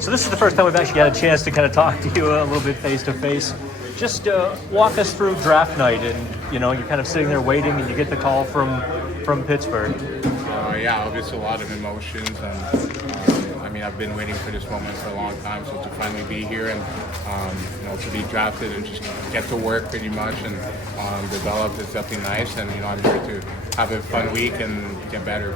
So this is the first time we've actually got a chance to kind of talk to you a little bit face to face. Just walk us through draft night, and you're kind of sitting there waiting, and you get the call from Pittsburgh. Yeah, obviously a lot of emotions, and I've been waiting for this moment for a long time. So to finally be here and to be drafted and just get to work pretty much and develop is definitely nice. And I'm here to have a fun week and get better.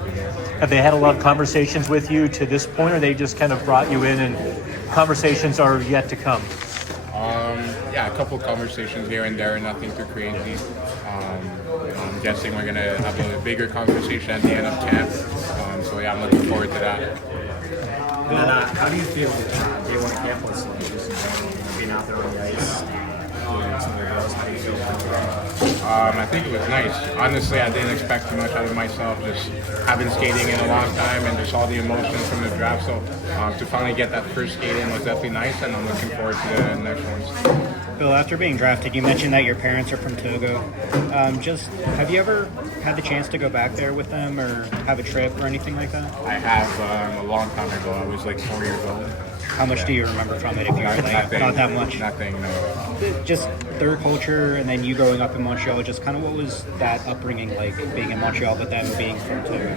Have they had a lot of conversations with you to this point, or they just kind of brought you in and conversations are yet to come? Yeah, a couple conversations here and there, nothing too crazy. I'm guessing we're going to have a bigger conversation at the end of camp. I'm looking forward to that. And then, how do you feel day one camp was like, just being out there on the ice, doing some of the girls? How do you feel about that? I think it was nice. Honestly, I didn't expect too much out of myself. Just having skating in a long time and just all the emotions from the draft. So to finally get that first skate in was definitely nice, and I'm looking forward to the next ones. Bill, after being drafted, you mentioned that your parents are from Togo. Have you ever had the chance to go back there with them or have a trip or anything like that? I have a long time ago. I was like 4 years old. How much do you remember from it, if you were like, not that much? Nothing, no. Just their culture, and then you growing up in Montreal, just kind of what was that upbringing like, being in Montreal, but then being from Togo?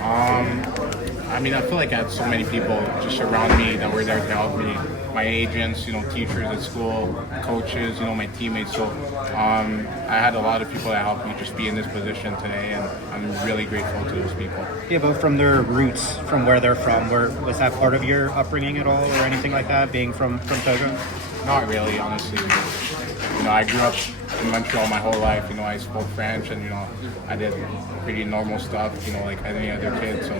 I feel like I had so many people just around me that were there to help me. My agents, teachers at school, coaches, my teammates. So I had a lot of people that helped me just be in this position today, and I'm really grateful to those people. Yeah, but from their roots, from where they're from, was that part of your upbringing at all, or anything like that, being from Togo? Not really, honestly. I grew up in Montreal my whole life. I spoke French, and I did pretty normal stuff, like any other kid. So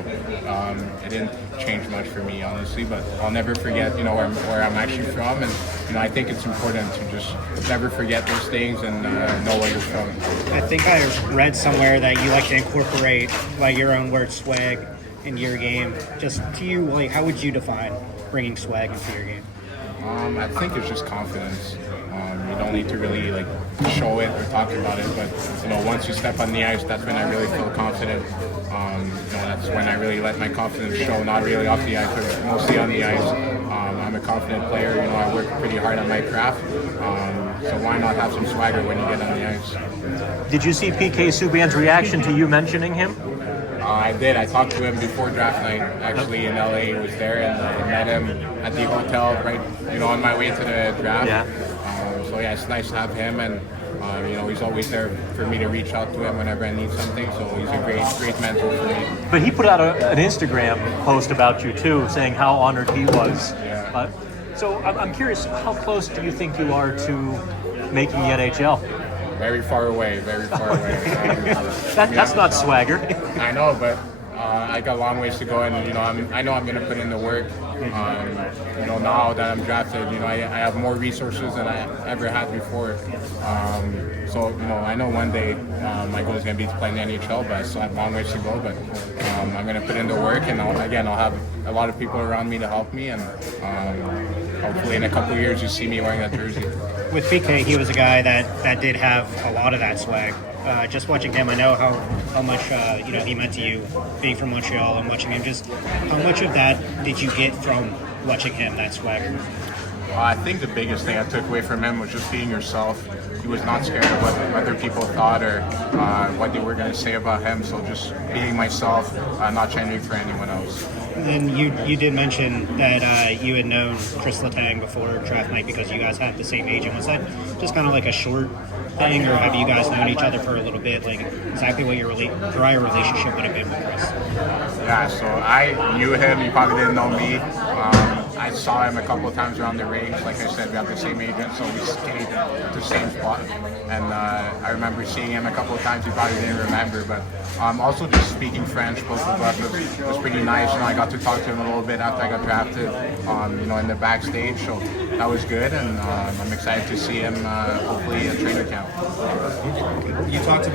it didn't change much for me, honestly. But I'll never forget, where I'm actually from, and I think it's important to just never forget those things and know where you're from. I think I read somewhere that you like to incorporate like your own word swag into your game. Just to you, like, how would you define bringing swag into your game? I think it's just confidence. You don't need to really show it or talk about it, but once you step on the ice, that's when I really feel confident. That's when I really let my confidence show, not really off the ice, but mostly on the ice. I'm a confident player. I work pretty hard on my craft, so why not have some swagger when you get on the ice? Did you see PK Subban's reaction to you mentioning him? I did. I talked to him before draft night, actually in LA. He was there, and I met him at the hotel right, on my way to the draft. Yeah. It's nice to have him, and he's always there for me to reach out to him whenever I need something. So he's a great mentor for me. But he put out an Instagram post about you too, saying how honored he was. Yeah. So I'm curious, how close do you think you are to making the NHL? Very far away. That's not swagger. I know, but I got a long ways to go, and I know I'm going to put in the work. Now that I'm drafted, I have more resources than I ever had before. I know one day my goal is going to be to play in the NHL, but I still have a long ways to go. But I'm going to put in the work, and I'll have a lot of people around me to help me, and hopefully in a couple of years you see me wearing that jersey. With PK, he was a guy that did have a lot of that swag. Just watching him, I know how much he meant to you, being from Montreal and watching him. Just how much of that did you get from watching him, that swag? I think the biggest thing I took away from him was just being yourself. He was not scared of what other people thought or what they were going to say about him. So just being myself, not changing for anyone else. And then you did mention that you had known Chris Letang before draft night because you guys had the same agent. Was that just kind of like a short thing, or have you guys known each other for a little bit? Like exactly what your prior relationship would have been with Chris? Yeah, so I knew him. He probably didn't know me. I saw him a couple of times around the range. Like I said, we have the same agent, so we skated to the same spot. And I remember seeing him a couple of times. He probably didn't remember, but also just speaking French, both of us, was pretty nice. I got to talk to him a little bit after I got drafted, in the backstage. So that was good, and I'm excited to see him hopefully at training camp. You talked about